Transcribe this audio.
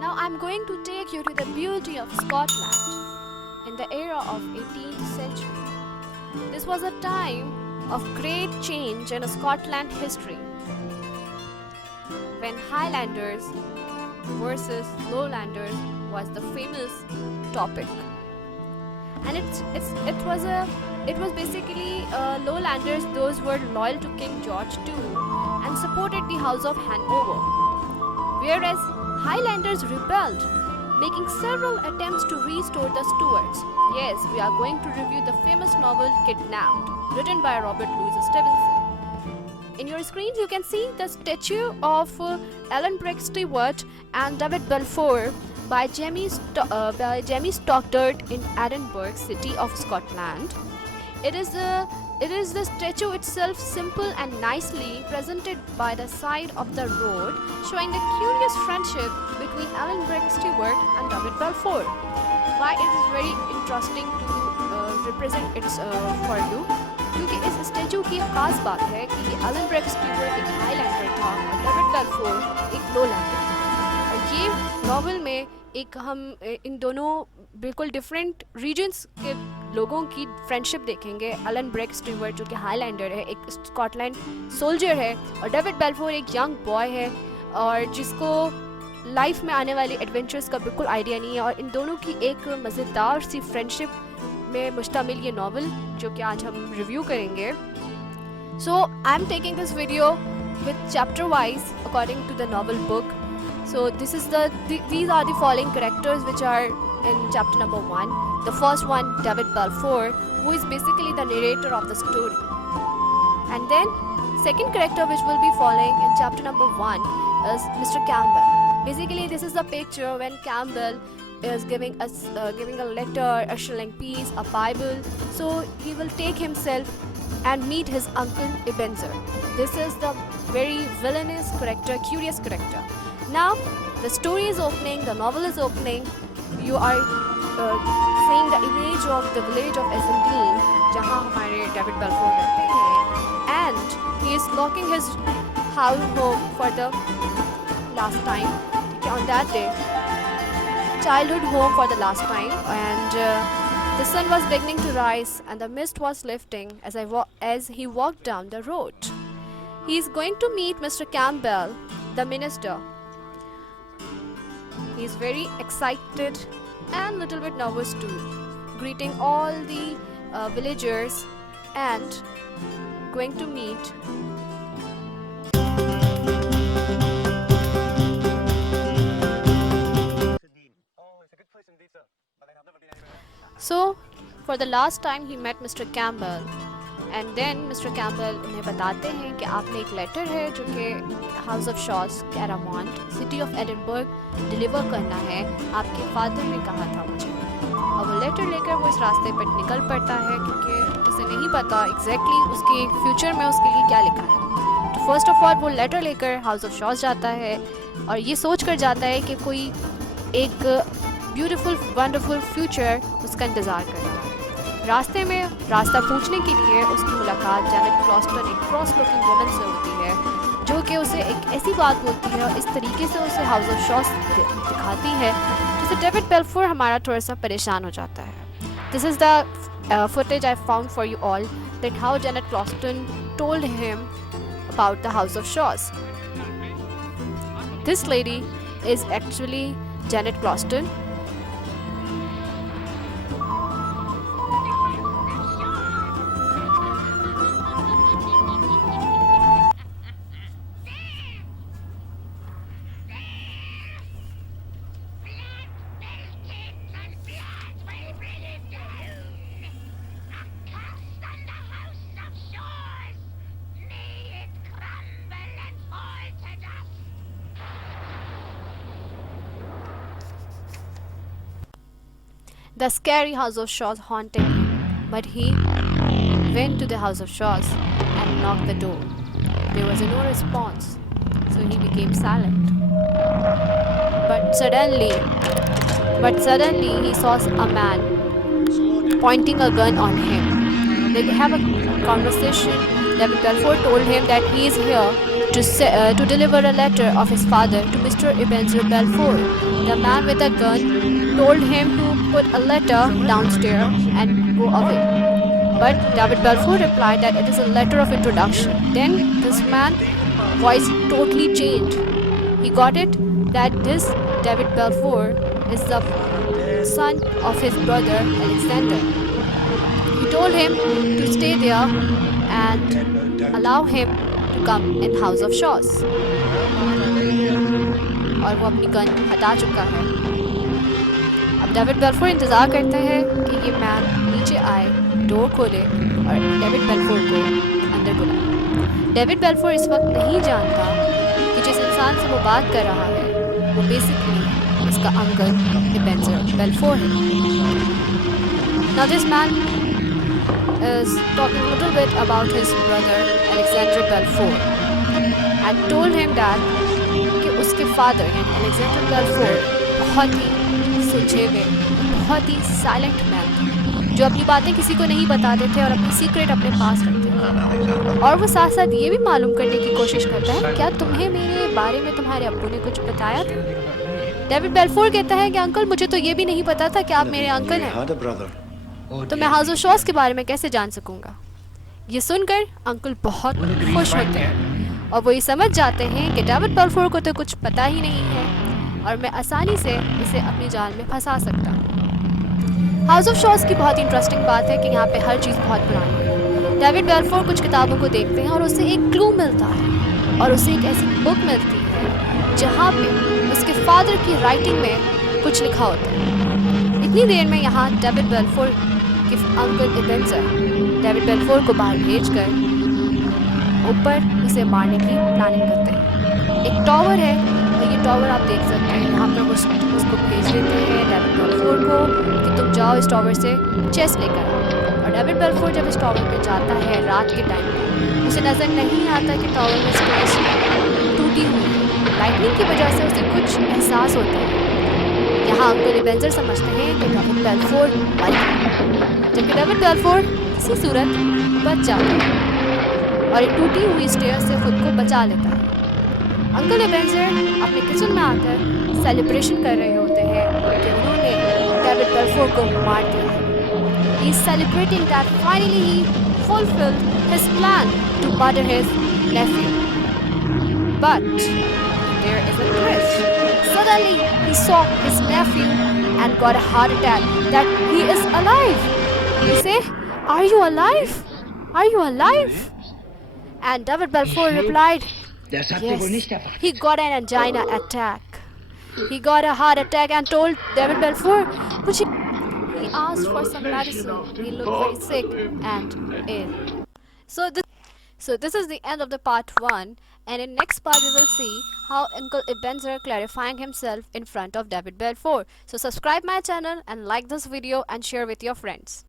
Now I'm going to take you to the beauty of Scotland in the era of 18th century. This was a time of great change in Scotland history when Highlanders versus Lowlanders was the famous topic. And it was basically Lowlanders, those were loyal to King George II and supported the House of Hanover, whereas Highlanders rebelled, making several attempts to restore the Stuarts. Yes, we are going to review the famous novel Kidnapped, written by Robert Louis Stevenson. In your screens, you can see the statue of Alan Breck Stewart and David Balfour by Jamie Stockdart in Edinburgh, city of Scotland. It is the statue itself, simple and nicely presented by the side of the road, showing the curious friendship between Alan Breck Stewart and David Balfour. Why it is very interesting to represent it for you? क्योंकि इस स्टैचू की एक खास बात है कि Elon break Stewart एक हाईलैंडर था और डेविड बेलफोर एक लोलैंडर था। और ये नॉवल में एक हम इन दोनों बिल्कुल डिफरेंट रीजन्स के लोगों की फ्रेंडशिप देखेंगे। एलन ब्रेक स्टीवर्ट जो कि हाईलैंडर है, एक स्कॉटलैंड सोल्जर है, और डेविड बेलफोर एक यंग बॉय है और जिसको लाइफ में आने वाली एडवेंचर्स का बिल्कुल आइडिया नहीं है। और इन दोनों की एक मज़ेदार सी फ्रेंडशिप में मुश्तमिल ये नावल जो कि आज हम रिव्यू करेंगे। So I am taking this video with chapter wise according to the novel book. So these are the following characters which are in chapter number 1. The first one, David Balfour, who is basically the narrator of the story. And then second character which will be following in chapter number 1 is Mr. Campbell. Basically this is the picture when Campbell is giving a letter, a shilling piece, a Bible. So he will take himself and meet his uncle Ebenezer. This is the very villainous character, curious character. Now the story is opening, the novel is opening. You are seeing the image of the village of Essendine, जहाँ हमारे डेविड बेलफोर रहते हैं, and he is locking his house home for the last time. On that day, childhood home for the last time, and the sun was beginning to rise and the mist was lifting as he walked down the road. He is going to meet Mr. Campbell, the minister. He is very excited and little bit nervous too, greeting all the villagers and going to meet So for the last time he met Mr. Campbell, and then Mr. Campbell उन्हें बताते हैं कि आपने एक लेटर है जो कि house of Shaws, Cramond, city of Edinburgh deliver करना है, आपके फादर ने कहा था मुझे। और वो लेटर लेकर वो इस रास्ते पर निकल पड़ता है क्योंकि उसे नहीं पता एग्जैक्टली उसके फ्यूचर में उसके लिए क्या लिखा है। तो फर्स्ट ऑफ ऑल वो लेटर लेकर हाउस ऑफ शॉस जाता है और ये सोच कर जाता है कि कोई एक ब्यूटीफुल वंडरफुल फ्यूचर उसका इंतज़ार कर रहा है। रास्ते में रास्ता पूछने के लिए उसकी मुलाकात जेनेट क्लॉस्टन, एक क्रॉस लुकिंग वुमन से होती है जो कि उसे एक ऐसी बात बोलती है और इस तरीके से उसे हाउस ऑफ शॉस दिखाती है जिससे डेविड बेलफोर हमारा थोड़ा सा परेशान हो जाता है। This is the footage I found for you all that how Janet Clouston told him about the house of Shaws. This lady is actually Janet Closton. The scary house of Shaw's haunted him, but he went to the house of Shaw's and knocked the door. There was no response, so he became silent. But suddenly he saw a man pointing a gun on him. They have a conversation. David Balfour told him that he is here to deliver a letter of his father to Mr. Ebenezer Balfour. The man with a gun told him to put a letter downstairs and go away. But David Balfour replied that it is a letter of introduction. Then this man's voice totally changed. He got it that this David Balfour is the son of his brother Alexander. He told him to stay there and allow him to come in House of Shaws. और वो अपनी गन हटा चुका है. अब David Balfour इंतज़ार करता है कि ये मैन नीचे आए, डोर खोले और डेविड बेल्फोर को अंदर बुलाए. डेविड बेल्फोर इस वक्त नहीं जानता कि जिस इंसान से वो बात कर रहा है वो बेसिकली इसका अंकल एबेनेज़र बेल्फोर है. Now this man is talking a little bit about his brother Alexander Balfour and told him that कि उसके फादर यानी अलेक्जेंडर बेल्फोर बहुत ही सुलझे हुए, बहुत ही साइलेंट मैन थे जो अपनी बातें किसी को नहीं बताते थे और अपनी सीक्रेट अपने पास रखते थे. और वो साथ साथ ये भी मालूम करने की कोशिश करता है क्या तुम्हें मेरे बारे में तुम्हारे अब्बू ने कुछ बताया था. डेविड बेल्फोर कहता है कि अंकल मुझे तो ये भी नहीं पता था कि आप मेरे अंकल हैं, तो मैं हाउस ऑफ शॉस के बारे में कैसे जान सकूंगा. ये सुनकर अंकल बहुत खुश होते हैं और वो ये समझ जाते हैं कि डेविड बेल्फोर को तो कुछ पता ही नहीं है और मैं आसानी से इसे अपनी जाल में फंसा सकता हूँ. हाउस ऑफ शॉस की बहुत इंटरेस्टिंग बात है कि यहाँ पे हर चीज़ बहुत पुरानी है. डेविड बेल्फोर कुछ किताबों को देखते हैं और उसे एक क्लू मिलता है और उसे एक ऐसी बुक मिलती है जहाँ पे उसके फादर की राइटिंग में कुछ लिखा होता है. इतनी देर में यहाँ डेविड बेल्फोर के अंकल एबेनेज़र डेविड बेल्फोर को बाहर भेजकर ऊपर उसे मारने की प्लानिंग करते हैं. एक टावर है और ये टावर आप देख सकते हैं. यहाँ पर वो उसको भेज देते हैं डेविड बेल्फोर को कि तुम जाओ इस टावर से चेस लेकर आओ. और डेविड बेल्फोर जब इस टावर पे जाता है रात के टाइम पे उसे नज़र नहीं आता कि टावर में स्ट्रेस टूटी हुई है. लाइटनिंग की वजह से उसे कुछ एहसास होता है. यहाँ अंकल एबेनेज़र समझते हैं कि डेविड बेल्फोर मर गया, जबकि डेविड बेल्फोर किसी सूरत बच जाता है और एक टूटी हुई स्टेयर से खुद को बचा लेता है. अंकल एबेनेज़र अपने किचन में आकर सेलिब्रेशन कर रहे होते हैं कि उन्होंने डेविड बेल्फोर को मार दिया है. He is celebrating that finally he fulfilled his plan to murder his nephew. But there is a twist. Suddenly he saw his nephew and got a heart attack that he is alive. He say, "Are you alive? Are you alive?" And David Balfour replied, "Yes." He got an angina attack. He got a heart attack and told David Balfour, which he asked for some medicine. He looked very sick and ill. So this is the end of the part 1, and in next part we will see how Uncle Ebenezer clarifying himself in front of David Balfour. So subscribe my channel and like this video and share with your friends.